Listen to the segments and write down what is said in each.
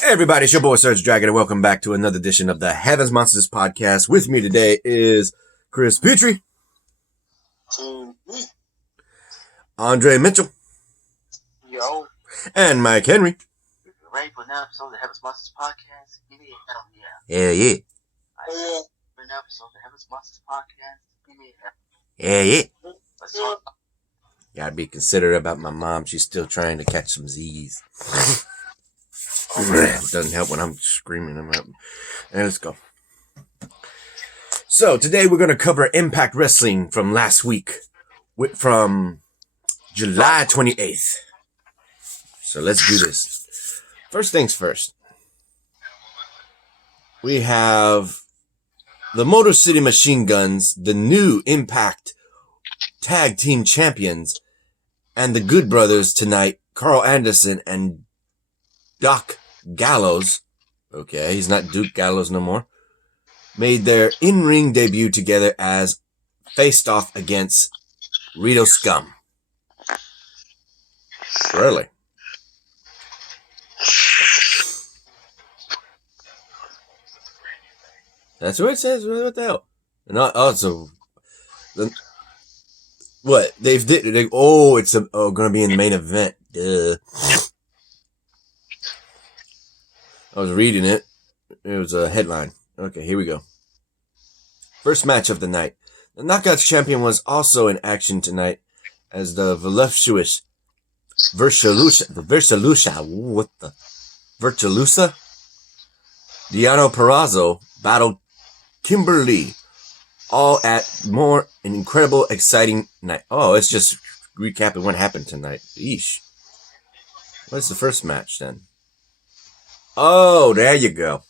Hey everybody, it's your boy SergDragon, and welcome back to another edition of the Heavens Monsters podcast. With me today is Chris Petrie, Andre Mitchell, Yo, and Mike Henry. ready for another episode of the Heavens Monsters podcast? Give me a hell yeah. Yeah, yeah. For another episode of the Heavens Monsters podcast? Give me a hell Yeah, yeah. Let's talk. Gotta be considerate about my mom. She's still trying to catch some Z's. Doesn't help when I'm screaming them up. And let's go. So today we're going to cover Impact Wrestling from last week, from July 28th. So let's do this. First things first. We have the Motor City Machine Guns, the new Impact Tag Team Champions, and the Good Brothers tonight, Carl Anderson and Doc Gallows, okay, he's not Duke Gallows no more, made their in-ring debut together as faced off against Rito Scum. Really? That's what it says. What the hell? And also, what they've did? It's going to be in the main event. Duh. I was reading it. It was a headline. Okay, here we go. First match of the night. The Knockouts champion was also in action tonight as the voluptuous Virtuosa, Diano Perazzo battled Kimberly, all at an incredible, exciting night. Oh, it's just recapping what happened tonight. Eesh. What's the first match then? Oh, there you go.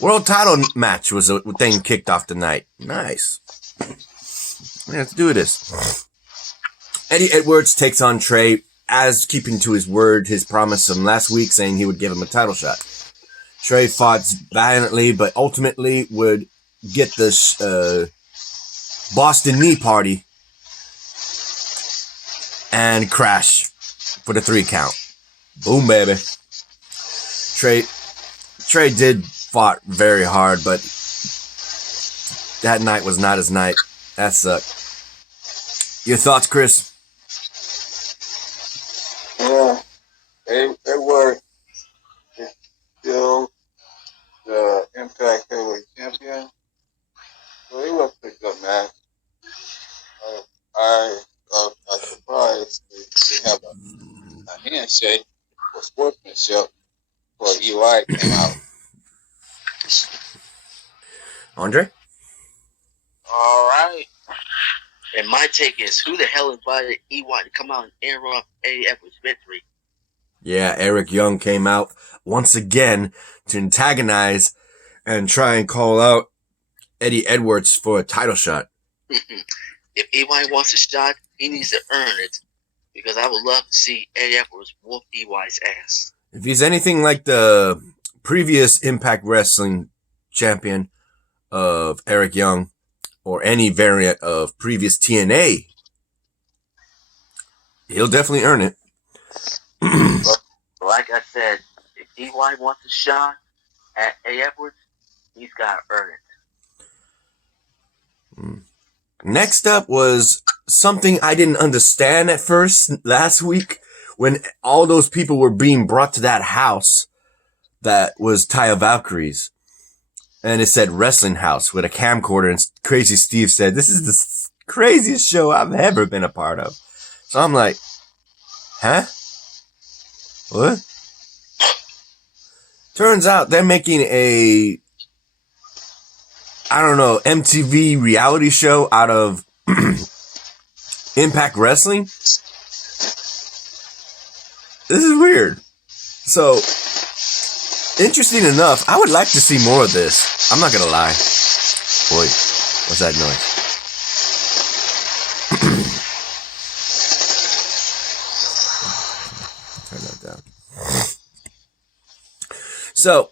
World title match was a thing kicked off tonight. Nice. Let's do this. Eddie Edwards takes on Trey, as keeping to his word, his promise from last week, saying he would give him a title shot. Trey fought violently, but ultimately would get this Boston knee party and crash for the 3 count. Boom, baby. Trey did fought very hard, but that night was not his night. That sucked. Your thoughts, Chris? Yeah, they were still the Impact Heavyweight Champion. So it was a good match. I was surprised they have a handshake for sportsmanship before EY came out. Andre? All right. And my take is, who the hell invited EY to come out and interrupt Eddie Edwards' victory? Yeah, Eric Young came out once again to antagonize and try and call out Eddie Edwards for a title shot. If EY wants a shot, he needs to earn it, because I would love to see Eddie Edwards whoop EY's ass. If he's anything like the previous Impact Wrestling champion of Eric Young, or any variant of previous TNA, he'll definitely earn it. Like I said, if EY wants a shot at Eddie Edwards, he's got to earn it. Next up was something I didn't understand at first last week when all those people were being brought to that house that was Taya Valkyrie's. And it said Wrestling House with a camcorder, and Crazy Steve said, "This is the craziest show I've ever been a part of." So I'm like, huh? What? Turns out they're making a, I don't know, MTV reality show out of Impact Wrestling. This is weird. So, interesting enough, I would like to see more of this. I'm not gonna lie. Boy, what's that noise? Turn that down. So,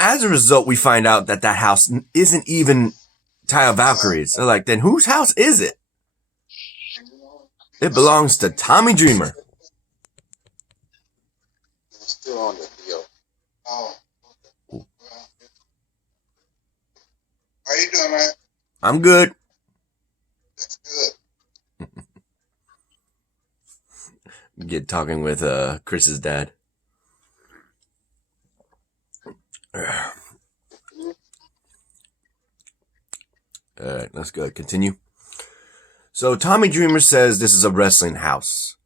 as a result, we find out that that house isn't even Taya Valkyrie's. So, like, then whose house is it? It belongs to Tommy Dreamer. still on the deal. Oh. Okay. How you doing, man? I'm good. That's good. Get talking with Chris's dad. Alright, let's go. Continue. So Tommy Dreamer says this is a wrestling house.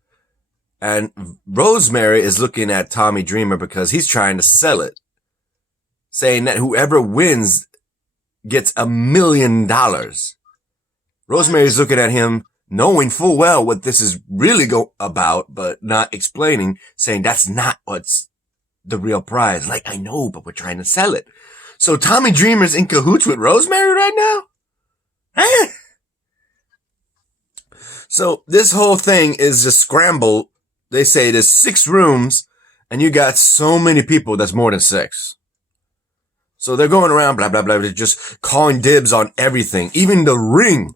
And Rosemary is looking at Tommy Dreamer because he's trying to sell it. Saying that whoever wins gets $1 million. Rosemary's looking at him, knowing full well what this is really about, but not explaining, saying that's not what's the real prize. Like, I know, but we're trying to sell it. So Tommy Dreamer's in cahoots with Rosemary right now? Huh? So this whole thing is just scrambled. They say there's 6 rooms and you got so many people that's more than 6. So they're going around, blah, blah, blah. They're just calling dibs on everything, even the ring.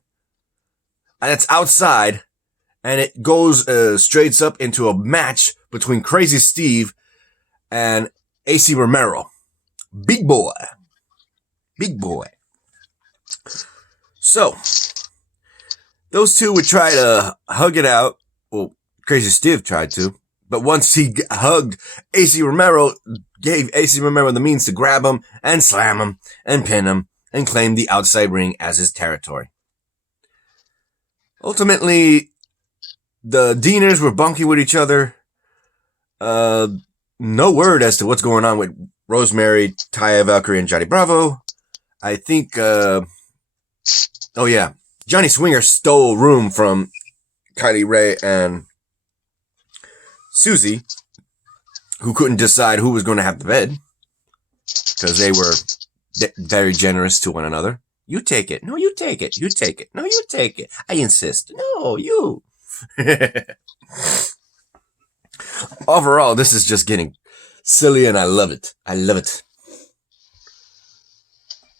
And it's outside and it goes straight up into a match between Crazy Steve and AC Romero. Big boy. Big boy. So those two would try to hug it out. Well, Crazy Steve tried to. But once he hugged AC Romero, gave AC Romero the means to grab him and slam him and pin him and claim the outside ring as his territory. Ultimately, the Deaners were bunky with each other. No word as to what's going on with Rosemary, Taya Valkyrie, and Johnny Bravo. I think, oh yeah, Johnny Swinger stole room from Kylie Ray and Susie, who couldn't decide who was going to have the bed because they were very generous to one another. You take it. No, you take it. You take it. No, you take it. I insist. No, you. Overall, this is just getting silly and I love it. I love it.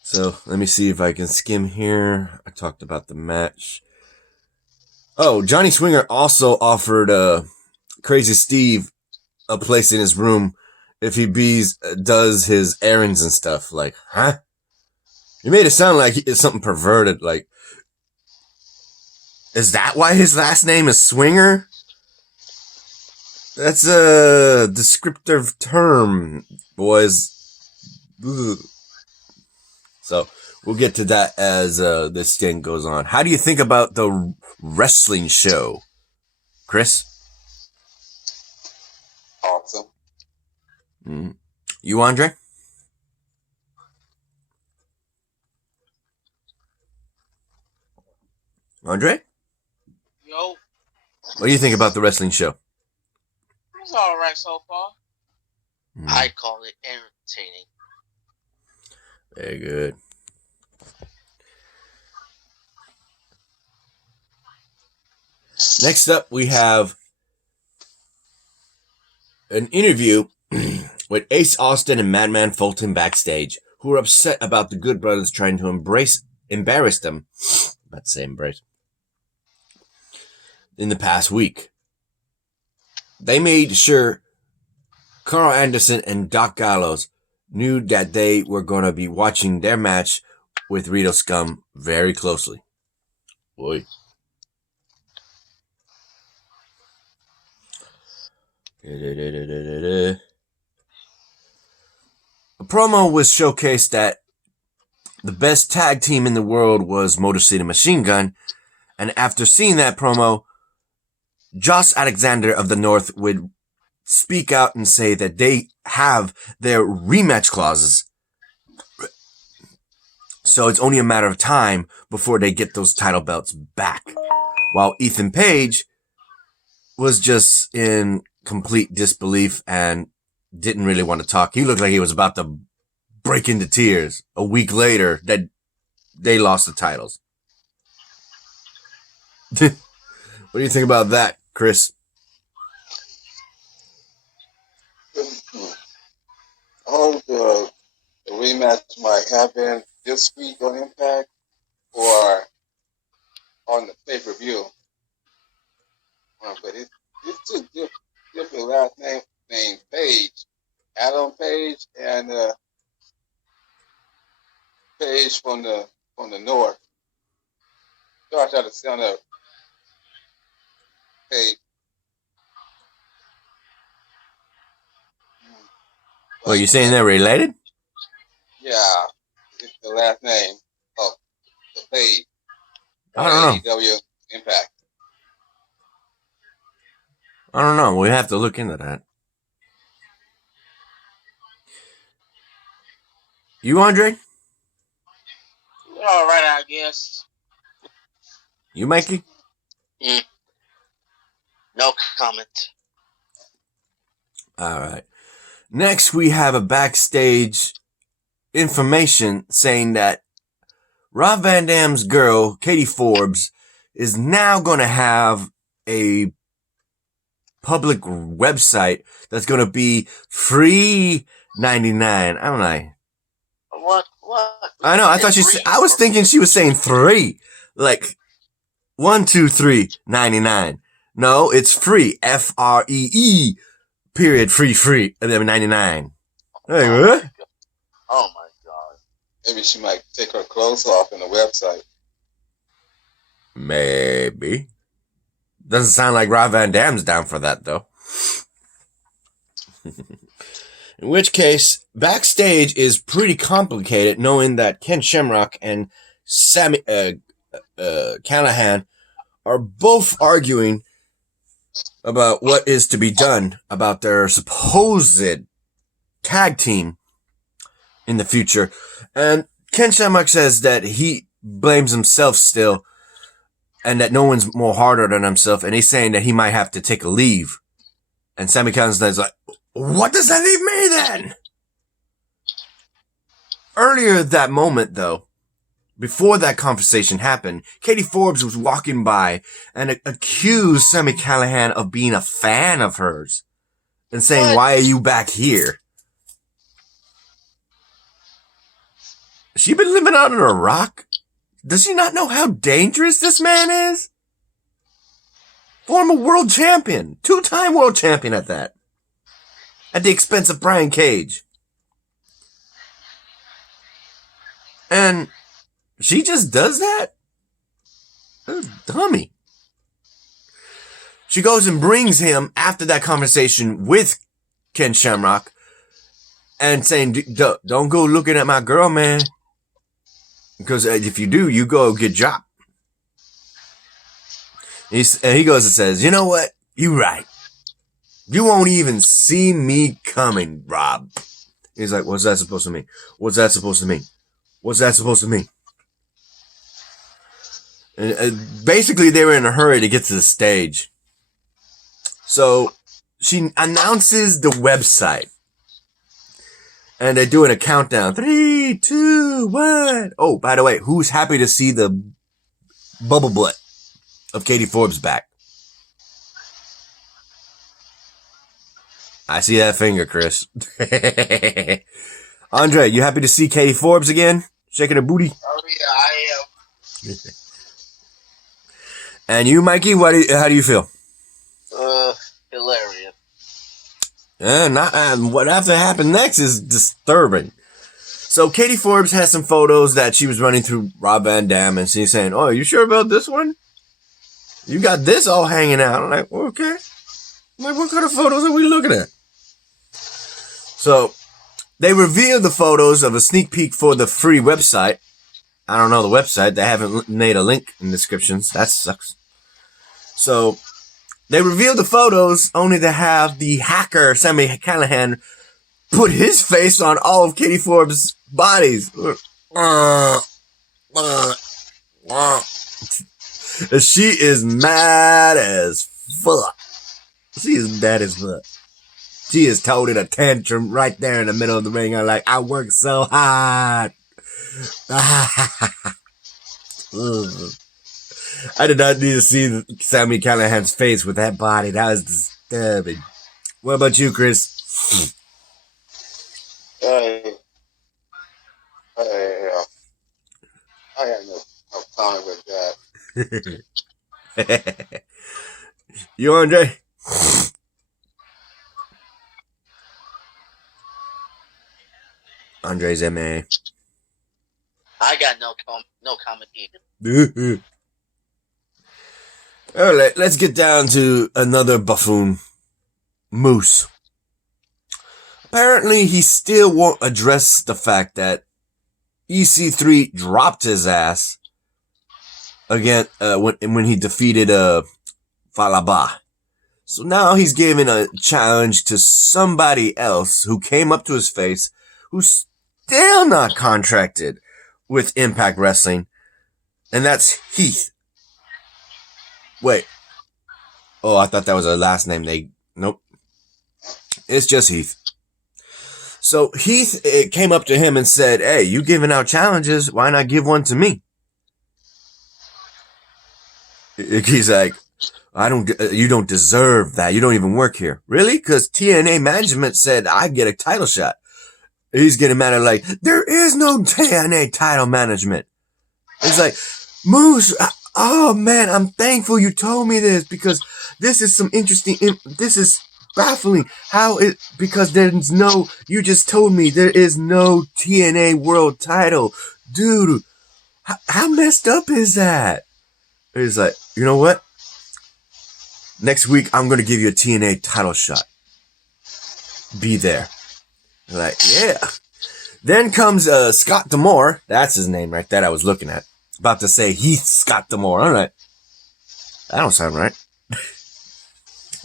So let me see if I can skim here. I talked about the match. Oh, Johnny Swinger also offered Crazy Steve a place in his room if he does his errands and stuff. Like, huh? You made it sound like it's something perverted. Like, is that why his last name is Swinger? That's a descriptive term, boys. Ugh. So we'll get to that as this thing goes on. How do you think about the wrestling show, Chris? Awesome. Mm. You, Andre? Andre? Yo, What do you think about the wrestling show? it's all right so far. Mm. I call it entertaining. Very good. Next up, we have an interview with Ace Austin and Madman Fulton backstage, who are upset about the Good Brothers trying to embarrass them. About to say embrace. In the past week. They made sure Carl Anderson and Doc Gallows knew that they were going to be watching their match with Rito Scum very closely. Boy. A promo was showcased that the best tag team in the world was Motor City Machine Gun, and after seeing that promo, Josh Alexander of the North would speak out and say that they have their rematch clauses. So it's only a matter of time before they get those title belts back. While Ethan Page was just in complete disbelief and didn't really want to talk. He looked like he was about to break into tears a week later that they lost the titles. What do you think about that, Chris? I hope the rematch might happen this week on Impact or on the pay-per-view. But it's two different last names named Page. Adam Page and Page from the north. Start out the center. Page. Well, you saying they're related? Yeah, it's the last name of the Page. I don't know. AEW Impact. I don't know. We have to look into that. You, Andre? All right, I guess. You, Mikey? No comment. All right. Next, we have a backstage information saying that Rob Van Dam's girl, Katie Forbes, is now going to have a public website that's going to be free $99. I don't know. What? I know. I thought I was thinking she was saying 3. Like, 1, 2, 3, 99. No, it's free. FREE. Period. Free. And then 99. Hey, what? Oh my God. Maybe she might take her clothes off in the website. Maybe. Doesn't sound like Rob Van Dam's down for that, though. In which case, backstage is pretty complicated, knowing that Ken Shamrock and Sammy Callahan are both arguing about what is to be done about their supposed tag team in the future. And Ken Shamrock says that he blames himself still and that no one's more harder than himself. And he's saying that he might have to take a leave. And Sammy Callahan's like, what does that leave me then? Earlier that moment, though, before that conversation happened, Katie Forbes was walking by and accused Sammy Callahan of being a fan of hers and saying, what? Why are you back here? Has she been living under a rock? Does she not know how dangerous this man is? Former world champion, 2-time world champion at that. At the expense of Brian Cage. And she just does that? What a dummy. She goes and brings him after that conversation with Ken Shamrock and saying, don't go looking at my girl, man. Because if you do, you go get dropped. And he goes and says, you know what? You right. You won't even see me coming, Rob. He's like, what's that supposed to mean? What's that supposed to mean? What's that supposed to mean? And basically, they were in a hurry to get to the stage. So she announces the website. And they're doing a countdown. 3, 2, 1. Oh, by the way, who's happy to see the bubble butt of Katie Forbes back? I see that finger, Chris. Andre, you happy to see Katie Forbes again? Shaking her booty? Oh, yeah, I am. And you, Mikey, how do you feel? Hilarious. What have to happen next is disturbing. So Katie Forbes has some photos that she was running through Rob Van Dam, and she's saying, oh, are you sure about this one? You got this all hanging out. I'm like, okay. I'm like, what kind of photos are we looking at? So they revealed the photos of a sneak peek for the free website. I don't know the website. They haven't made a link in the descriptions. That sucks. So they revealed the photos only to have the hacker, Sammy Callahan, put his face on all of Katie Forbes' bodies. She is mad as fuck. She is mad as fuck. She is toting a tantrum right there in the middle of the ring. I'm like, I worked so hard. I did not need to see Sammy Callahan's face with that body. That was disturbing. What about you, Chris? I have no time with that. You, Andre? Andre's MA. I got no comment either. All right, let's get down to another buffoon, Moose. Apparently, he still won't address the fact that EC3 dropped his ass again when he defeated Falaba. So now he's giving a challenge to somebody else who came up to his face, who's still not contracted with Impact Wrestling, and that's Heath. Wait. Oh, I thought that was a last name. Nope. It's just Heath. So Heath came up to him and said, "Hey, you giving out challenges? Why not give one to me?" He's like, you don't deserve that. You don't even work here. Really? Because TNA management said I get a title shot. He's getting mad at like, there is no TNA title management. He's like, Moose, oh man, I'm thankful you told me this because this is some interesting, this is baffling. Because you just told me there is no TNA world title. Dude, how messed up is that? He's like, you know what? Next week, I'm going to give you a TNA title shot. Be there. Like, yeah. Then comes Scott D'Amore. That's his name right there I was looking at. About to say Heath Scott D'Amore. All right. That don't sound right.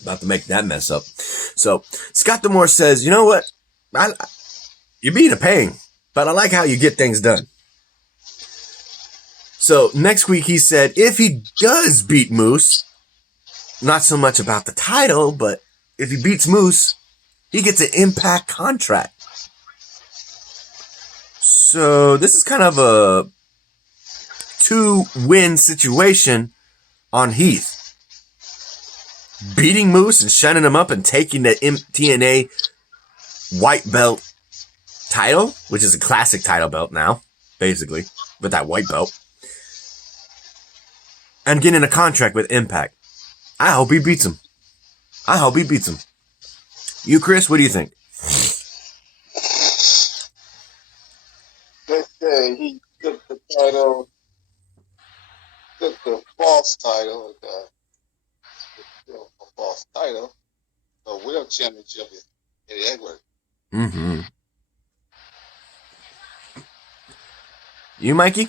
About to make that mess up. So, Scott D'Amore says, you know what? You're being a pain, but I like how you get things done. So, next week he said, if he does beat Moose, not so much about the title, but if he beats Moose, he gets an Impact contract. So this is kind of a 2-win situation on Heath. Beating Moose and shutting him up and taking the TNA white belt title, which is a classic title belt now, basically, with that white belt. And getting a contract with Impact. I hope he beats him. You, Chris, what do you think? They say he took the title, took the false title, a false title, the world championship is Eddie Edwards. Mm-hmm. You, Mikey?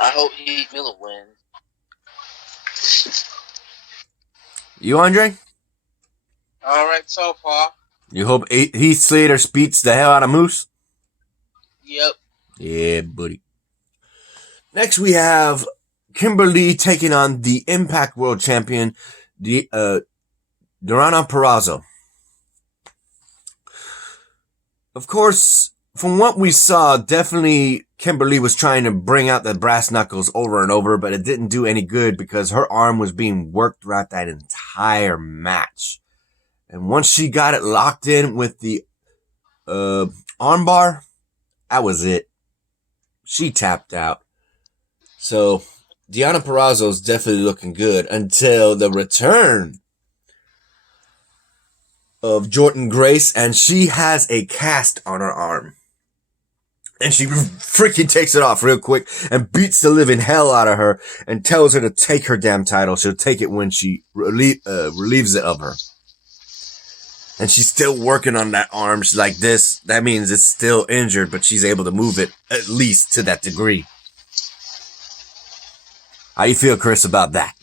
I hope Heath Miller wins. You, Andre? All right, so far. You hope Heath Slater beats the hell out of Moose? Yep. Yeah, buddy. Next, we have Kimberly taking on the Impact World Champion, Perazzo. Of course, from what we saw, definitely Kimberly was trying to bring out the brass knuckles over and over, but it didn't do any good because her arm was being worked throughout that entire match. And once she got it locked in with the armbar, that was it. She tapped out. So, Deonna Purrazzo's definitely looking good until the return of Jordynne Grace, and she has a cast on her arm. And she freaking takes it off real quick and beats the living hell out of her and tells her to take her damn title. She'll take it when she relieves it of her. And she's still working on that arm. She's like this. That means it's still injured, but she's able to move it at least to that degree. How you feel, Chris, about that?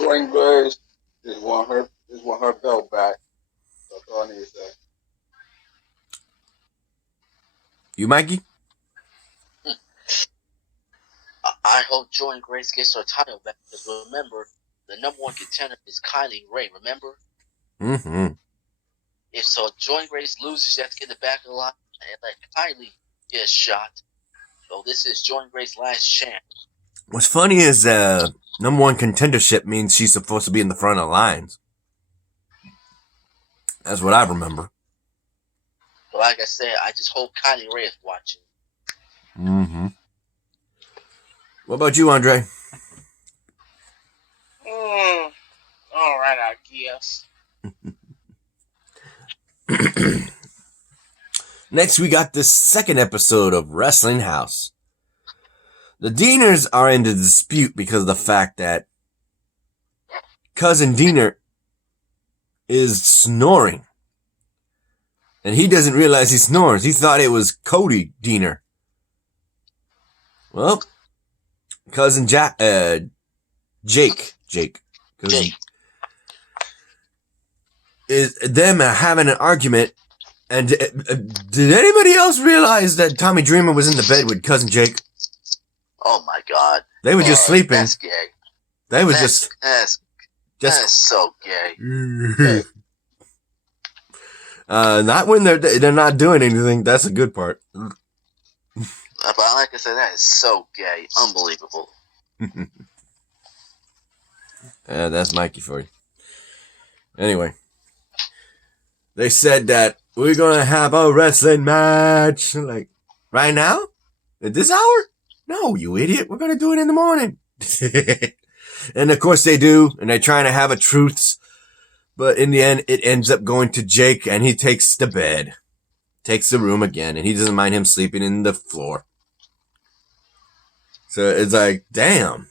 Jordynne Grace just want her belt back. That's all I need to say. You, Mikey? I hope Jordynne Grace gets her title back because remember, the number one contender is Kylie Ray. Remember? Mm-hmm. If so, Jordynne Grace loses, you have to get it back a lot and let Kylie get a shot. So this is Jordynne Grace's last chance. What's funny is number one contendership means she's supposed to be in the front of the lines. That's what I remember. But like I said, I just hope Kylie Ray is watching. Mm-hmm. What about you, Andre? All right, I guess. Next, we got this second episode of Wrestling House. The Deaners are in the dispute because of the fact that Cousin Diener is snoring. And he doesn't realize he snores. He thought it was Cody Diener. Well, Cousin Jake. Cousin, is them having an argument. And did anybody else realize that Tommy Dreamer was in the bed with Cousin Jake? Oh my God! They were just sleeping. That's gay. They were That's so gay. Not when they're not doing anything. That's a good part. But like I said, that is so gay. Unbelievable. That's Mikey for you. Anyway, they said that we're gonna have a wrestling match. Like, right now? At this hour? No, you idiot. We're gonna do it in the morning. And of course they do, and they're trying to have a truce. But in the end, it ends up going to Jake, and he takes the bed. Takes the room again, and he doesn't mind him sleeping in the floor. So it's like, damn.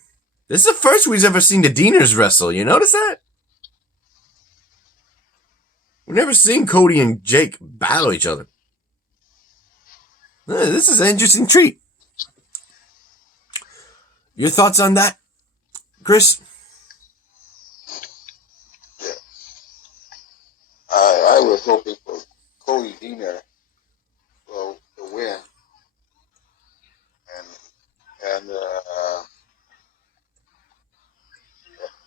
This is the first we've ever seen the Deaners wrestle. You notice that? We've never seen Cody and Jake battle each other. This is an interesting treat. Your thoughts on that, Chris? Yeah. I was hoping for Cody Diener to win. And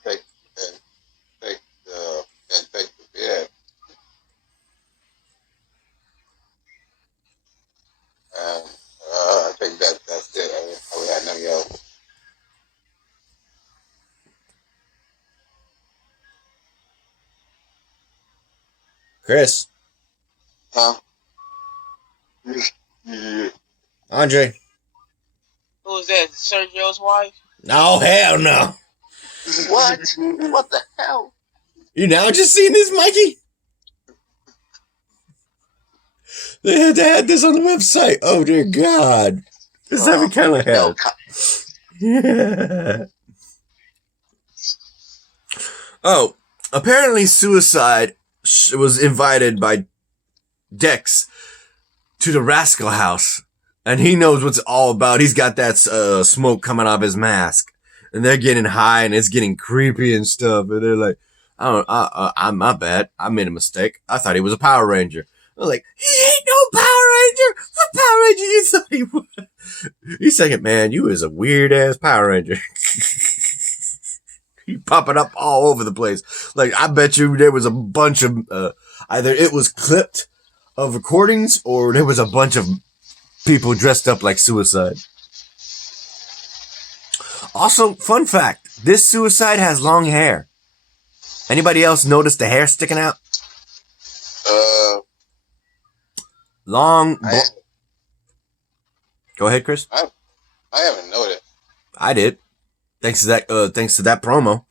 take the bed. And I think that's it. I had nothing else. Chris. Huh? Yeah. Andre. Who's that? Sergio's wife? No, hell no. What? What the hell? You now just seen this, Mikey? They had to add this on the website. Oh, dear God. This is every kind of hell. Yeah. Oh, apparently Suicide was invited by Dex to the Rascal House. And he knows what's all about. He's got that smoke coming off his mask. And they're getting high and it's getting creepy and stuff. And they're like, I'm my bad. I made a mistake. I thought he was a Power Ranger. I'm like, he ain't no Power Ranger. What Power Ranger you thought he was? He's saying, man, you is a weird ass Power Ranger. He popping up all over the place. Like, I bet you there was a bunch of, either it was clipped of recordings or there was a bunch of people dressed up like Suicide. Also, fun fact, this Suicide has long hair. Anybody else notice the hair sticking out? Long. Go ahead, Chris. I haven't noticed. I did. Thanks to that promo.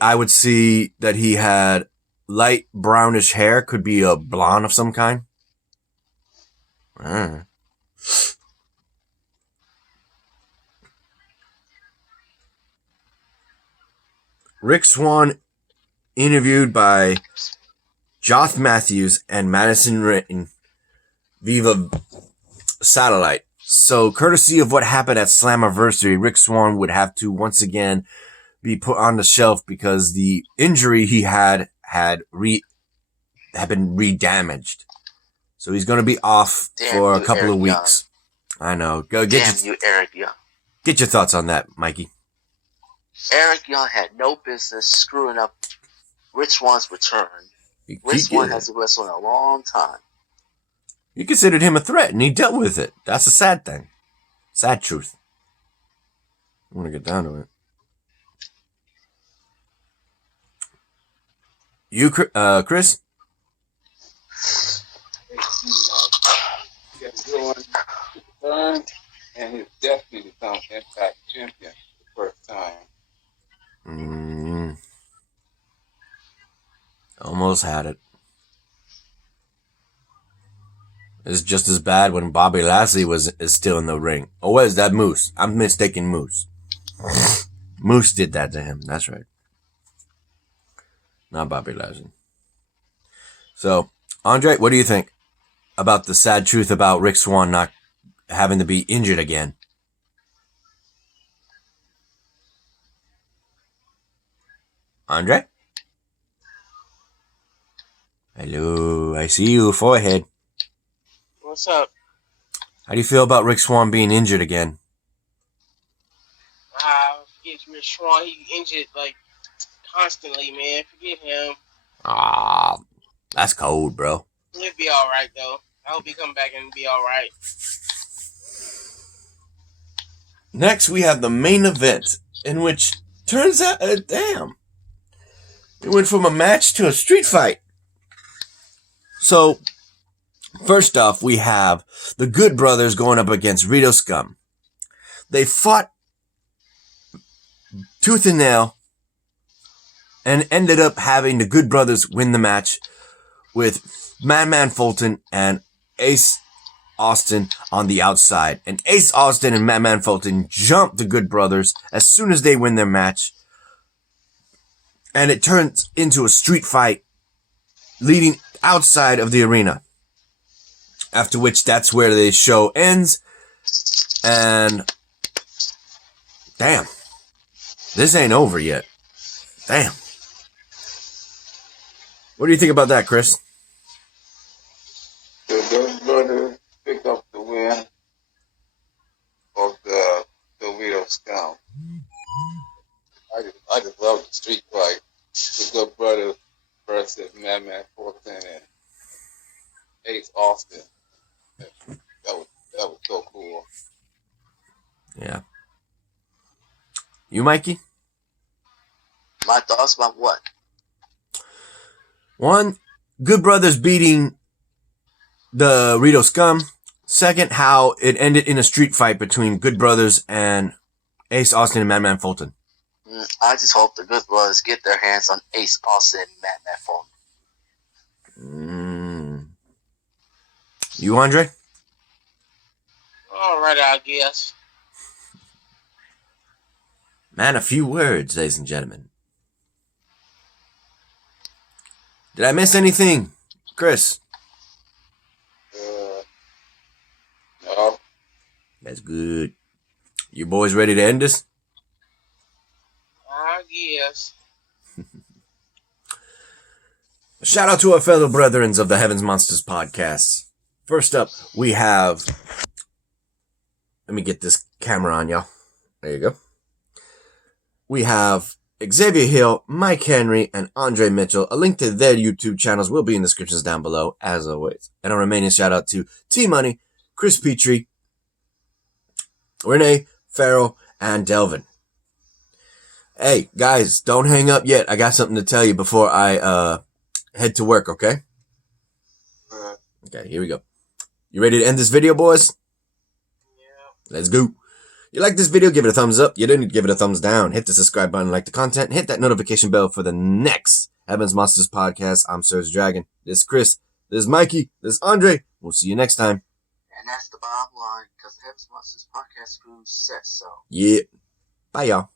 I would see that he had light brownish hair, could be a blonde of some kind. Rick Swan interviewed by Joth Matthews and Madison Written Viva Satellite. So, courtesy of what happened at Slammiversary, Rick Swan would have to once again be put on the shelf because the injury he had been re-damaged. So he's going to be off for a couple of weeks. Young. I know. Go get Eric Young. Get your thoughts on that, Mikey. Eric Young had no business screwing up Rich Swan's return. Rich Swan hasn't wrestled in a long time. You considered him a threat, and he dealt with it. That's a sad thing. Sad truth. I want to get down to it. You, Chris? And he's definitely become Impact Champion for the first time. Almost had it. It's just as bad when Bobby Lashley is still in the ring. Oh, what is that? Moose. I'm mistaken Moose. Moose did that to him. That's right. Not Bobby Lashley. So, Andre, what do you think about the sad truth about Rick Swan not having to be injured again? Andre? Hello, I see you. Forehead. What's up? How do you feel about Rick Swan being injured again? Forget Rich Swan. He injured like constantly, man. Forget him. Ah, that's cold, bro. He'll be all right though. I hope he come back and be all right. Next, we have the main event, in which turns out, damn, it went from a match to a street fight. So, first off, we have the Good Brothers going up against Rito Scum. They fought tooth and nail and ended up having the Good Brothers win the match with Madman Fulton and Ace Austin on the outside. And Ace Austin and Madman Fulton jump the Good Brothers as soon as they win their match. And it turns into a street fight leading outside of the arena. After which, that's where the show ends. And damn, this ain't over yet. Damn. What do you think about that, Chris? The Good Brothers pick up the win of the Rito Scum. I just love the street fight. The Good Brothers versus Madman Fulton and Ace Austin. That was so cool. Yeah. You, Mikey? My thoughts about what? One, Good Brothers beating the Rito Scum. Second, how it ended in a street fight between Good Brothers and Ace Austin and Madman Fulton. I just hope the Good Brothers get their hands on Ace Austin and Madman Fulton. You, Andre? All right, I guess. Man, a few words, ladies and gentlemen. Did I miss anything, Chris? No. That's good. You boys ready to end this? I guess. Shout out to our fellow brethrens of the Heavens Monsters podcast. First up, we have... Let me get this camera on, y'all. There you go. We have Xavier Hill, Mike Henry, and Andre Mitchell. A link to their YouTube channels will be in the descriptions down below, as always. And a remaining shout out to T-Money, Chris Petrie, Renee, Farrell, and Delvin. Hey, guys, don't hang up yet. I got something to tell you before I head to work, okay? Okay, here we go. You ready to end this video, boys? Yeah. Let's go. You like this video, give it a thumbs up. You didn't, give it a thumbs down. Hit the subscribe button, like the content, hit that notification bell for the next Heavens Monsters podcast. I'm SergDragon. This is Chris. This is Mikey. This is Andre. We'll see you next time. And that's the bottom line, because the Heavens Monsters podcast crew says so. Yeah. Bye, y'all.